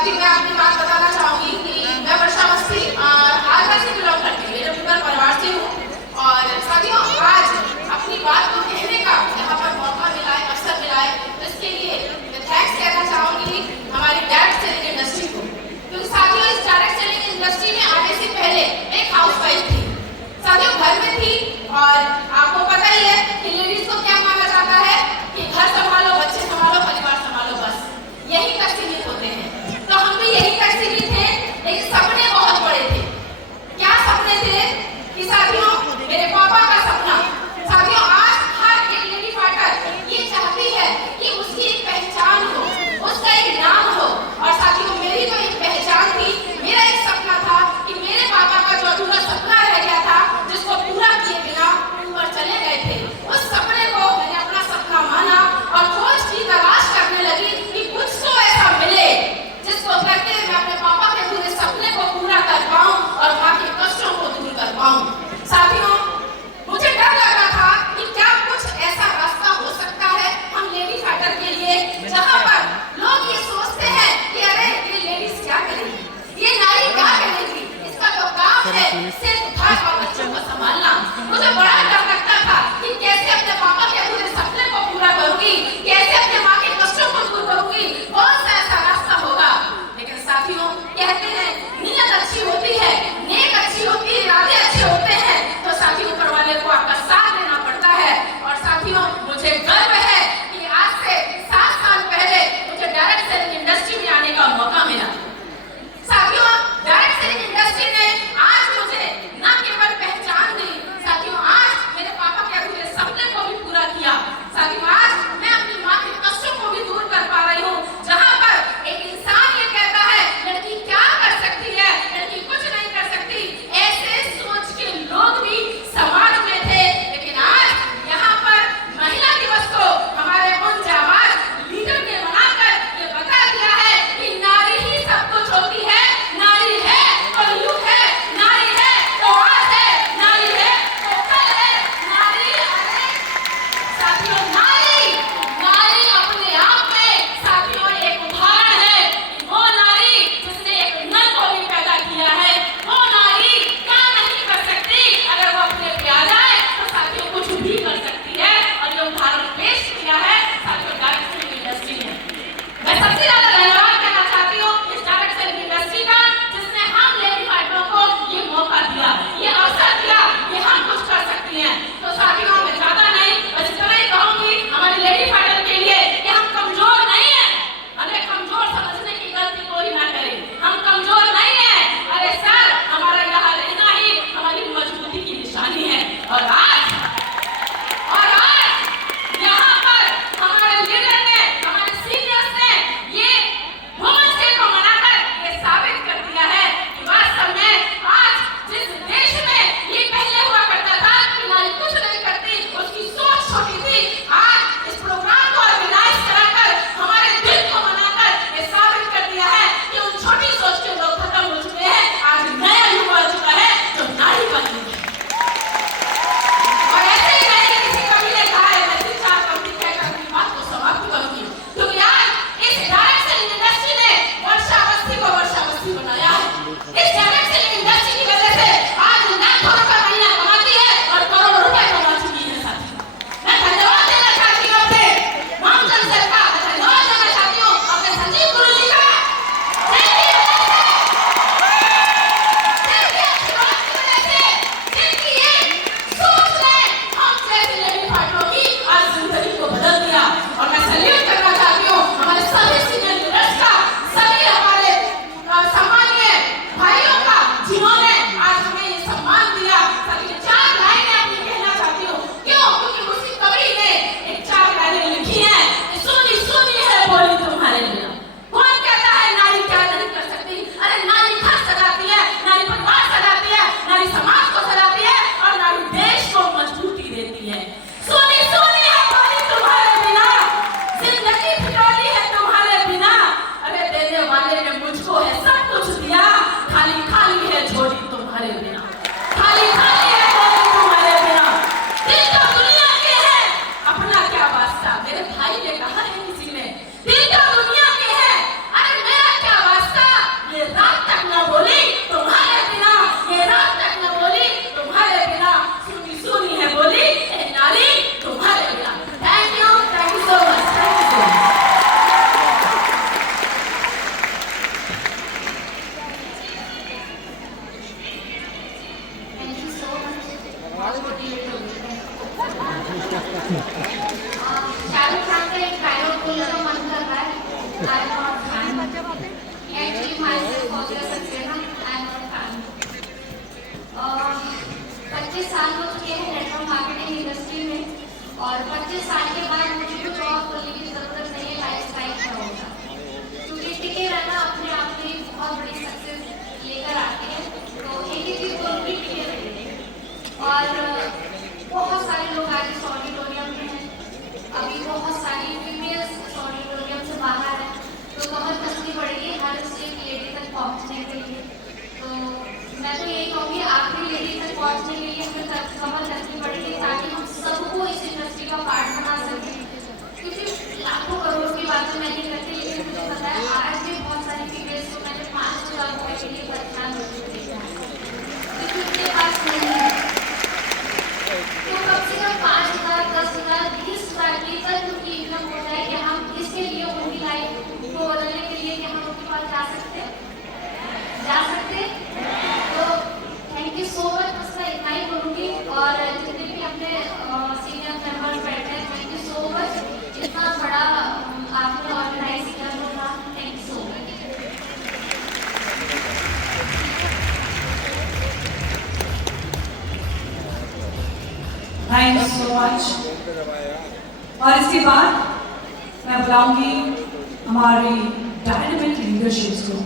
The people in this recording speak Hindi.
साथी मैं अपनी बात बताना चाहूंगी कि मैं वर्षा अवस्थी आगरा से बिलोंग करती हूँ, मेरे परिवार से हूँ। और साथियों, आज अपनी बात को कहने का यहाँ पर मौका मिला है, अवसर मिला है, तो इसके लिए मैं थैंक्स कहना चाहूंगी हमारी डायरेक्ट सेलिंग इंडस्ट्री को। क्योंकि साथियों, इस डायरेक्ट सेलिंग इंडस्ट्री में आने से पहले एक हाउसवाइफ थी। साथियों, घर में थी और आपको पता ही है कि लेडीज को क्या माना जाता है कि घर संभालो, बच्चे संभालो, परिवार संभालो, बस यही तक सीमित होते हैं। तो हम भी यही तक सीमित थे, लेकिन सपने बहुत बड़े थे। क्या सपने थे कि साथियों, मेरे पापा का सपना। साथियों, आज हर एक लेडी फाइटर ये चाहती है कि उसकी एक पहचान हो, उसका एक नाम हो। और साथियों, मेरी तो एक पहचान थी, मेरा एक सपना था कि मेरे पापा का जो अधूरा सपना रह गया था, जिसको पूरा किए बिना ऊपर चले गए थे, उस सपने को मैंने अपना सपना माना और खोज की, तलाश करने लगी कि कुछ तो ऐसा मिले जिसको करके मैं अपने पापा के पूरे सपने को पूरा कर पाऊं और मां के कष्टों को दूर कर पाऊं। साथियों, मुझे डर लग रहा था कि क्या कुछ ऐसा रास्ता हो सकता है हम लेडी फाइटर के लिए, जहां पर लोग ये सोचते हैं कि अरे ये लेडीज क्या करेगी, ये नारी क्या करेगी, इसका तो काम है सिर्फ घर और बच्चों को संभालना। मुझे बड़ा डर लगता था कि कैसे अपने पापा के पूरे सपने को पूरा करूंगी, कैसे अपने माँ के कष्टों को दूर करूंगी, कौन सा ऐसा रास्ता होगा। लेकिन साथियों, कहते हैं नीयत अच्छी होती है, नेक अच्छी होती है, इरादे अच्छे होते हैं, तो साथियों ऊपर वाले को आपका साथ देना पड़ता है। और साथियों, मुझे गर्व है कि आज से 7 साल पहले मुझे डायरेक्ट सेलिंग इंडस्ट्री में आने का मौका मिला। साथियों, डायरेक्ट सेलिंग इंडस्ट्री ने आज मुझे न केवल पहचान दी, साथियों आज मेरे पापा के अधूरे सपने को भी पूरा किया। साथियों, आज मैं अपनी माँ के कष्टों को भी दूर कर पा रही हूँ। जहाँ पर एक इंसान ये कहता है लड़की क्या कर सकती है, लड़की कुछ नहीं कर सकती, ऐसे सोच के लोग भी समाज में थे। लेकिन आज यहाँ पर महिला दिवस को हमारे उन जाबाज लीडर ने बनाकर ये बता दिया है कि नारी ही सब कुछ होती है। नारी है तो युग है, नारी है तो आज है, नारी है तो कल है, नारी है। साथियों, नारी अपने आप में साथियों एक उदाहरण है। वो नारी जिसने एक नर को भी पैदा किया है, वो नारी क्या नहीं कर सकती, अगर वो अपने पे आ जाए तो साथियों कुछ भी कर सकती है। और ये उदाहरण पेश किया है साथियों डायरेक्ट सेलिंग इंडस्ट्री ने। मैं सबसे ज्यादा धन्यवाद कहना चाहती हूँ इस डायरेक्ट सेलिंग इंडस्ट्री का, जिसने हम लेडी फाइटरों को ये मौका दिया, ये अवसर दिया कि हम कुछ कर सकती हैं। तो साथियों, मैं ज्यादा नहीं, बस इतना ही कहूंगी हमारी लेडी फाइटर के लिए कि हम कमजोर नहीं है। हमें कमजोर समझने की गलती कोई ना करे, हम कमजोर नहीं है। अरे सर, हमारा यहाँ रहना ही हमारी मजबूती की निशानी है। और आज यहाँ पर हमारे लीडर ने, हमारे सीनियर्स ने ये वुमेन्स डे को मनाकर ये साबित कर दिया है कि वास्तव में आज जिस देश में ये पहले हुआ करता था कि नारी कुछ नहीं करती, उसकी सोच छोटी थी, आज इस प्रोग्राम को ऑर्गेनाइज कराकर हमारे दिल को मनाकर ये साबित कर दिया है कि उन छोटी सोच के लोग खत्म हो चुके हैं। आज नया युग आ चुका है जो नारी का युग है। और ऐसे ही नहीं किसी कवि ने कहा है, मैं 3-4 पंक्ति कहकर अपनी बात को समाप्त करूंगी, क्योंकि आज इस डायरेक्ट सेलिंग इंडस्ट्री ने वर्षा अवस्थी को वर्षा अवस्थी बनाया है। इस डायरेक्ट सेलिंग इंडस्ट्री की वजह से आज लाखों रुपए महीना कमाती है और करोड़ों रुपए कमा चुकी है। साथियों, मैं धन्यवाद देना चाहती हूँ अपने मामचंद सर का, धन्यवाद देना चाहती हूँ अपने संजीव गुरु जी का, जिनकी एक सोच ने हम जैसे लेडी फाइटरों की आज जिंदगी को बदल दिया। और मैं सैल्यूट करना चाहती हूँ हमारे सभी सीनियर लीडर्स का, सभी हमारे सम्मानीय भाइयों का, जिन्होंने आज हमें ये सम्मान दिया। सभी 4 लाइनें अपनी कहना चाहती हूँ। क्यों? क्योंकि उसी कवि ने एक 4 लाइनें लिखी हैं, सुनी सुनी है बोली तुम्हारे लिए। कौन कहता है नारी क्या नहीं कर सकती? अरे नारी घर सजाती है, नारी परिवार सजाती है, नारी समाज को सजाती है और नारी देश को मजबूती देती है। सुनी सुनी है बोली तुम्हारे बिना, जिंदगी फिटौली है तुम्हारे बिना। अरे देने वाले ने मुझको है सब कुछ दिया, खाली खाली है झोली तुम्हारे बिना, खाली खाली है झोली तुम्हारे बिना। दिल तो दुनिया के है, अपना क्या वास्ता, मेरे भाई ने कहा है किसी ने, दिल तो दुनिया के है, अरे मेरा क्या वास्ता। I'm not a fan. Actually, myself also a success. I'm not a fan. 25 साल हो चुके हैं नेटवर्क मार्केटिंग इंडस्ट्री में और 25 साल के बाद मुझे कुछ और बोलने की जरूरत नहीं है, लाइफस्टाइल क्या होगा, क्योंकि टिके रहना अपने आप में बहुत बड़ी सक्सेस लेकर आती है। तो एक ही चीज बोलूँगी, टिके रहिए। और बहुत सारे लोग आज इस ऑडिटोरियम में हैं, अभी बहुत सारी फीमेल्स इस ऑडिटोरियम से बाहर हैं, तो कमर कसनी पड़ेगी हर एक लेडी तक पहुँचने के लिए। तो मैं तो यही कहूँगी, आखिरी लेडी तक पहुँचने के लिए हमें कमर कसनी पड़ेगी ताकि हम सबको इस इंडस्ट्री का पार्ट बना सकें। क्योंकि लाखों करोड़ों की बातें मैं नहीं करती, लेकिन मुझे पता है आज भी बहुत सारी फीमेल्स को मैंने 5,000 रुपये के लिए परेशान होती है, क्योंकि उनके पास नहीं है। तो कम से कम 5,000, 10,000, 20,000 की तक उनकी इनकम हो जाए कि हम इसके लिए उनकी लाइफ को बदलने के लिए कि हम उनके पास जा सकते हैं। तो थैंक यू सो मच, बस मैं इतना ही बोलूँगी। और जितने भी अपने सीनियर मेंबर्स बैठे हैं, थैंक यू सो मच, इतना बड़ा आपने ऑर्गेनाइज किया होगा, thank you so much. Thank you so much. और इसके बाद मैं बुलाऊंगी हमारी डायनेमिक लीडरशिप्स को।